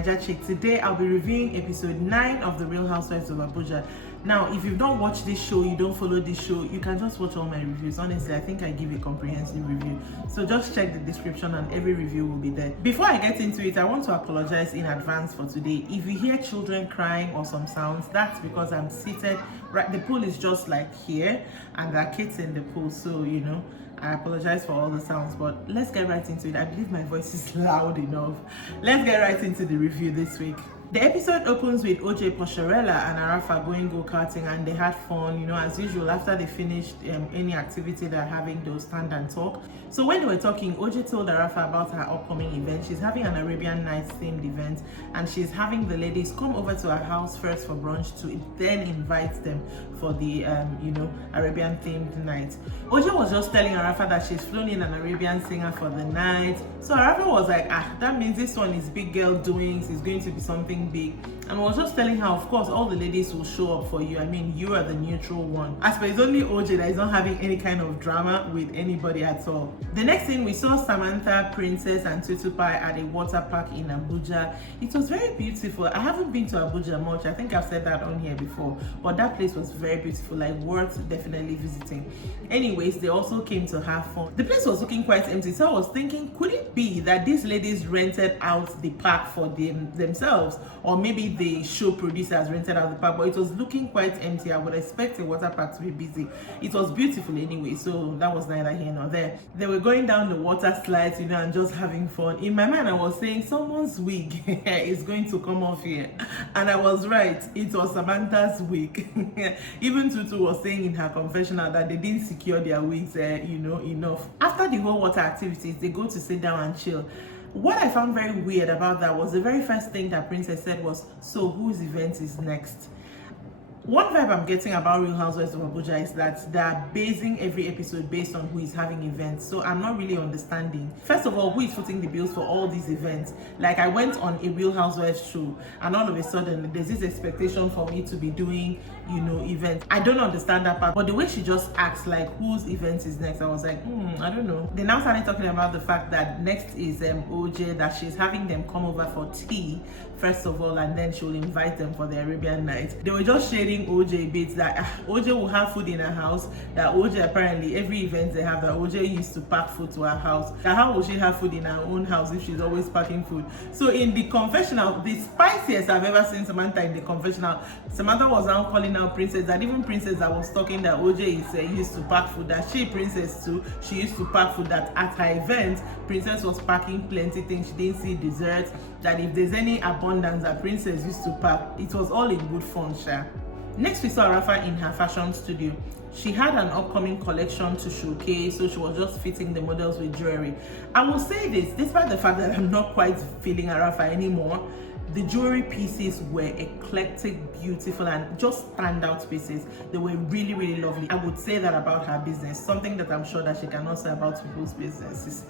Naija Chic. Today I'll be reviewing episode 9 of the Real Housewives of Abuja. Now, if you've not watched this show, you don't follow this show, you can just watch all my reviews. Honestly, I think I give a comprehensive review. So just check the description and every review will be there. Before I get into it, I want to apologize in advance for today. If you hear children crying or some sounds, that's because I'm seated, right? The pool is just like here and there are kids in the pool. So, I apologize for all the sounds, but let's get right into it. I believe my voice is loud enough. Let's get right into the review this week. The episode opens with OJ, Posharella, and Arafa going go-karting, and they had fun, as usual. After they finished any activity they're having, they'll stand and talk. So when they were talking, OJ told Arafa about her upcoming event. She's having an Arabian Nights themed event, and she's having the ladies come over to her house first for brunch to then invite them for the, Arabian themed night. OJ was just telling Arafa that she's flown in an Arabian singer for the night. So Arafa was like, that means this one is big girl doings. It's going to be something big. And I was just telling her, of course, all the ladies will show up for you. I mean, you are the neutral one. As per, it's only OJ that is not having any kind of drama with anybody at all. The next thing, we saw Samantha, Princess, and Tutupie at a water park in Abuja. It was very beautiful. I haven't been to Abuja much. I think I've said that on here before. But that place was very beautiful, like worth definitely visiting. Anyways, they also came to have fun. The place was looking quite empty. So I was thinking, could it be that these ladies rented out the park for themselves? Or maybe the show producers rented out the park, but it was looking quite empty. I would expect a water park to be busy. It was beautiful anyway, so that was neither here nor there. They were going down the water slides, and just having fun. In my mind, I was saying someone's wig is going to come off here, and I was right. It was Samantha's wig. Even Tutu was saying in her confessional that they didn't secure their wigs, enough. After the whole water activities, they go to sit down and chill. What I found very weird about that was the very first thing that Princess said was, so whose event is next? One vibe I'm getting about Real Housewives of Abuja is that they're basing every episode based on who is having events. So I'm not really understanding. First of all, who is footing the bills for all these events? Like, I went on a Real Housewives show and all of a sudden there's this expectation for me to be doing, events. I don't understand that part. But the way she just acts like whose event is next, I was like, I don't know. They now started talking about the fact that next is OJ, that she's having them come over for tea, first of all, and then she'll invite them for the Arabian night. They were just shading OJ bits that OJ will have food in her house, that OJ apparently every event they have, that OJ used to pack food to her house. That how will she have food in her own house if she's always packing food? So in the confessional, the spiciest I've ever seen Samantha in the confessional, Samantha was now calling out Princess, that even Princess that was talking that OJ is used to pack food, that Princess too, she used to pack food, that at her event Princess was packing plenty things, she didn't see desserts, that if there's any abundance that Princess used to pack, it was all in good fun, sha. Next, we saw Rafa in her fashion studio. She had an upcoming collection to showcase, so she was just fitting the models with jewelry. I will say this, despite the fact that I'm not quite feeling Rafa anymore, the jewelry pieces were eclectic, beautiful, and just standout pieces. They were really, really lovely. I would say that about her business, something that I'm sure that she cannot say about people's businesses.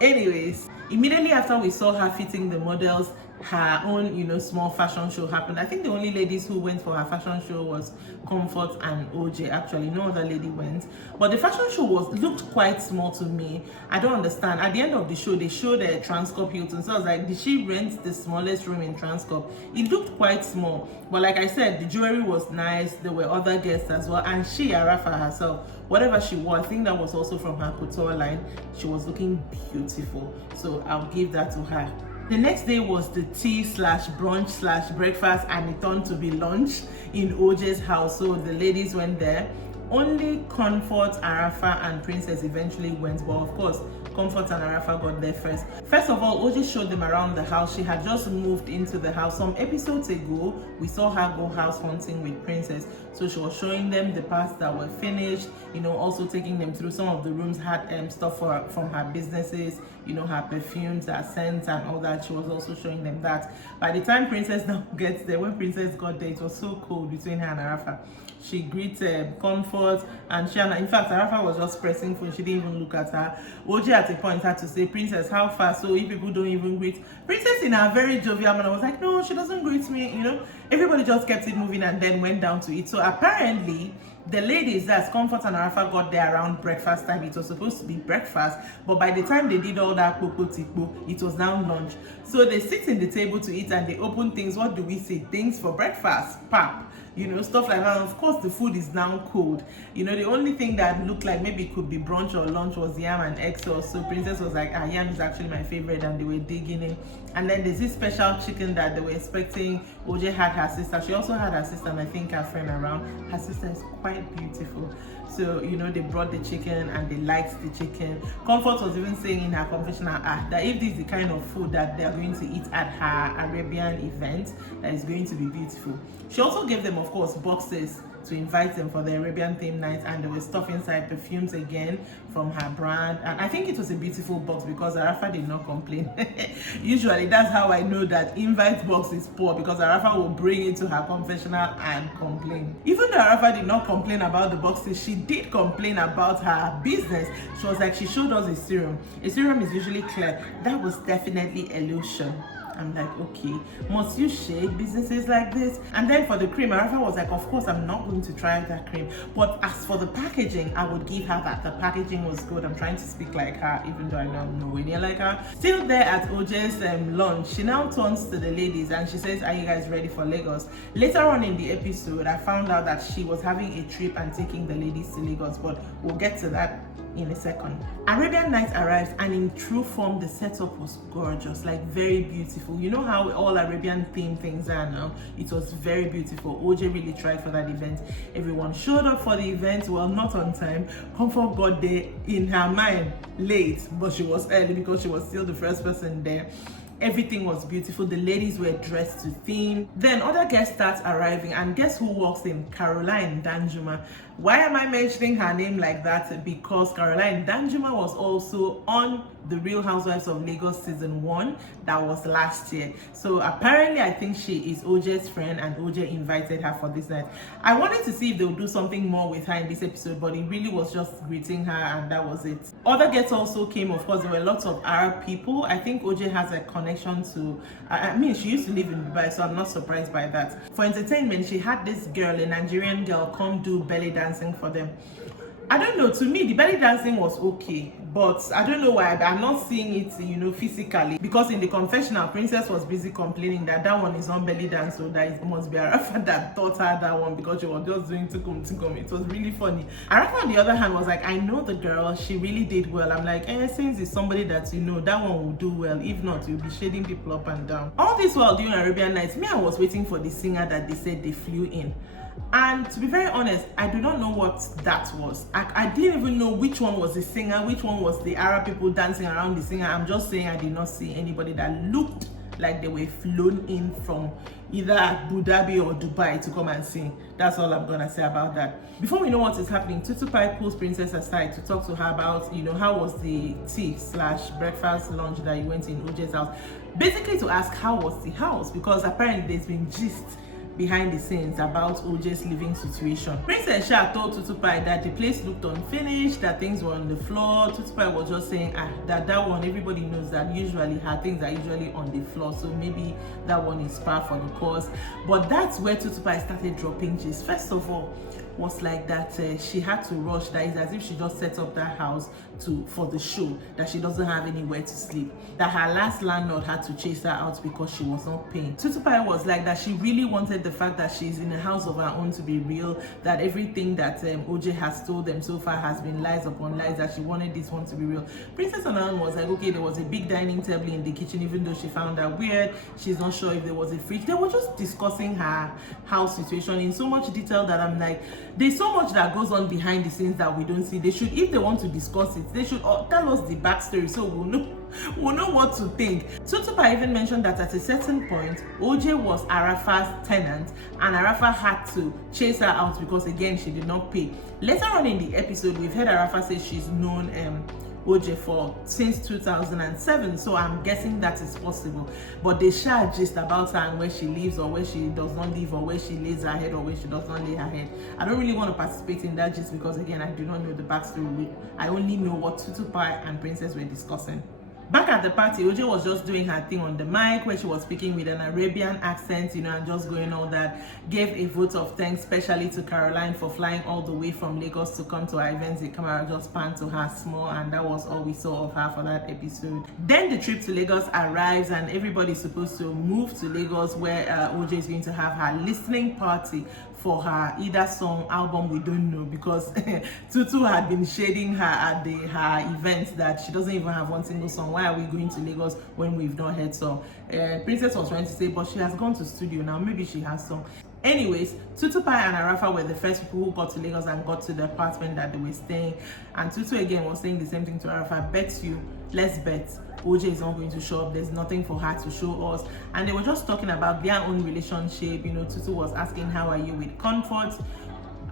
Anyways, immediately after we saw her fitting the models, her own, small fashion show happened. I think the only ladies who went for her fashion show was Comfort and OJ. Actually, no other lady went. But the fashion show looked quite small to me. I don't understand. At the end of the show, they showed a Transcorp Hilton. So I was like, did she rent the smallest room in Transcorp? It looked quite small. But like I said, the jewelry was nice. There were other guests as well. And she, Arafa herself, whatever she wore, I think that was also from her couture line. She was looking beautiful. So I'll give that to her. The next day was the tea/brunch/breakfast, and it turned to be lunch in OJ's house. So the ladies went there. Only Comfort, Arafa, and Princess eventually went, but of course, Comfort and Arafa got there first. First of all, OJ showed them around the house. She had just moved into the house. Some episodes ago, we saw her go house hunting with Princess. So she was showing them the parts that were finished, also taking them through some of the rooms, had stuff from her businesses, her perfumes, her scents, and all that. She was also showing them that. By the time Princess now gets there, when Princess got there, it was so cold between her and Arafa. She greeted Comfort, and in fact, Arafa was just pressing phone. She didn't even look at her. OJ at a point had to say, Princess, how far? So if people don't even greet Princess in a very jovial manner, I was like, no, she doesn't greet me. Everybody just kept it moving and then went down to it. So apparently, The ladies, that's Comfort and Arafa, got there around breakfast time. It was supposed to be breakfast, but by the time they did all that popo tipo, it was now lunch. So they sit in the table to eat and they open things. What do we say? Things for breakfast, pap, stuff like that. And of course, the food is now cold. The only thing that looked like maybe it could be brunch or lunch was yam and eggs or so. Princess was like, yam is actually my favorite, and they were digging in. And then there's this special chicken that they were expecting. OJ had her sister. She also had her sister, and I think her friend around. Her sister is quite beautiful. So, they brought the chicken and they liked the chicken. Comfort was even saying in her confessional that if this is the kind of food that they're going to eat at her Arabian event, that is going to be beautiful. She also gave them, of course, boxes to invite them for the Arabian theme night, and there was stuff inside, perfumes again from her brand. And I think it was a beautiful box because Arafa did not complain. Usually that's how I know that invite box is poor, because Arafa will bring it to her confessional and complain. Even though Arafa did not complain about the boxes, she did complain about her business. She was like, she showed us a serum. A serum is usually clear. That was definitely a lotion. I'm like, okay, must you shade businesses like this? And then for the cream, Arafa was like, of course, I'm not going to try that cream. But as for the packaging, I would give her that. The packaging was good. I'm trying to speak like her, even though I know I'm nowhere near like her. Still there at OJ's lunch, she now turns to the ladies and she says, are you guys ready for Lagos? Later on in the episode, I found out that she was having a trip and taking the ladies to Lagos, but we'll get to that in a second. Arabian night arrived, and in true form, the setup was gorgeous, like very beautiful. You know how all Arabian themed things are now? It was very beautiful. OJ really tried for that event. Everyone showed up for the event, well, not on time. Comfort got there in her mind late, but she was early because she was still the first person there. Everything was beautiful. The ladies were dressed to theme. Then other guests start arriving, and guess who walks in? Caroline Danjuma. Why am I mentioning her name like that? Because Caroline Danjuma was also on The Real Housewives of Lagos season 1. That was last year. So apparently I think she is OJ's friend, and OJ invited her for this night. I wanted to see if they would do something more with her in this episode, but it really was just greeting her and that was it. Other guests also came. Of course, there were lots of Arab people. I think OJ has a connection to, I mean, she used to live in Dubai, so I'm not surprised by that. For entertainment, she had this girl, a Nigerian girl, come do belly dancing for them. I don't know, to me the belly dancing was okay, but I don't know why I'm not seeing it, physically, because in the confessional, Princess was busy complaining that one is on belly dance, so that it must be Arafa that taught her that one, because she was just doing tukum. It was really funny. Arafa on the other hand was like, I know the girl, she really did well. I'm like, since it's somebody that that one will do well. If not, you'll be shading people up and down. All this while during Arabian nights, I was waiting for the singer that they said they flew in. And to be very honest, I do not know what that was. I didn't even know which one was the singer, which one was the Arab people dancing around the singer. I'm just saying I did not see anybody that looked like they were flown in from either Abu Dhabi or Dubai to come and sing. That's all I'm gonna say about that. Before we know what is happening, Tutupie pulls Princess aside to talk to her about, how was the tea/breakfast lunch that you went in OJ's house. Basically to ask how was the house, because apparently there's been gist behind the scenes about OJ's living situation. Princess Sha told Tutupie that the place looked unfinished, that things were on the floor. Tutupie was just saying that one, everybody knows that usually her things are usually on the floor, so maybe that one is par for the course. But that's where Tutupie started dropping gist. First of all, was like that she had to rush, that is as if she just set up that house for the show, that she doesn't have anywhere to sleep, that her last landlord had to chase her out because she was not paying. Tutupie was like that she really wanted the fact that she's in a house of her own to be real, that everything that OJ has told them so far has been lies upon lies, that she wanted this one to be real. Princess Onan was like, okay, there was a big dining table in the kitchen, even though she found that weird. She's not sure if there was a fridge. They were just discussing her house situation in so much detail that I'm like, there's so much that goes on behind the scenes that we don't see. They should, if they want to discuss it, they should tell us the backstory so we'll know what to think. Tutupie even mentioned that at a certain point, OJ was Arafa's tenant and Arafa had to chase her out because again she did not pay. Later on in the episode, we've heard Arafa say she's known OJ since 2007, so I'm guessing that is possible. But they share gist about her and where she lives or where she does not live, or where she lays her head or where she does not lay her head. I don't really want to participate in that gist because again I do not know the backstory. I only know what Tutupie and Princess were discussing. Back at the party, OJ was just doing her thing on the mic where she was speaking with an Arabian accent, and just going all that. Gave a vote of thanks, especially to Caroline for flying all the way from Lagos to come to our events. The camera just panned to her small, and that was all we saw of her for that episode. Then the trip to Lagos arrives, and everybody's supposed to move to Lagos, where OJ is going to have her listening party for her either song, album, we don't know, because Tutu had been shading her at her events that she doesn't even have one single song. Why are we going to Lagos when we've not heard song? Princess was trying to say, but she has gone to studio now, maybe she has song. Anyways, Tutupie and Arafa were the first people who got to Lagos and got to the apartment that they were staying. And Tutu again was saying the same thing to Arafa, bet you, let's bet OJ is not going to show up, there's nothing for her to show us. And they were just talking about their own relationship. Tutu was asking, how are you with Comfort?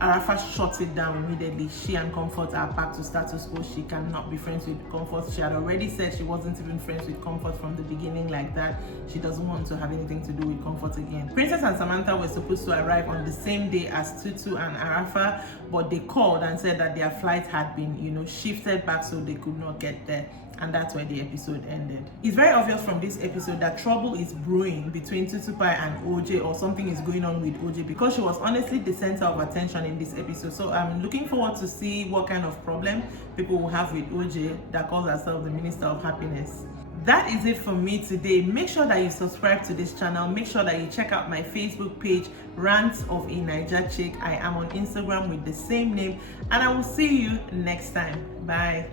Arafa shut it down immediately. She and Comfort are back to status quo. She cannot be friends with Comfort. She had already said she wasn't even friends with Comfort from the beginning like that. She doesn't want to have anything to do with Comfort again. Princess and Samantha were supposed to arrive on the same day as Tutu and Arafa, but they called and said that their flight had been, shifted back, so they could not get there. And that's where the episode ended. It's very obvious from this episode that trouble is brewing between Tutupie and OJ, or something is going on with OJ, because she was honestly the center of attention in this episode. So I'm looking forward to see what kind of problem people will have with OJ that calls herself the Minister of Happiness. That is it for me today. Make sure that you subscribe to this channel. Make sure that you check out my Facebook page, Rants of a Naija Chic. I am on Instagram with the same name, and I will see you next time. Bye.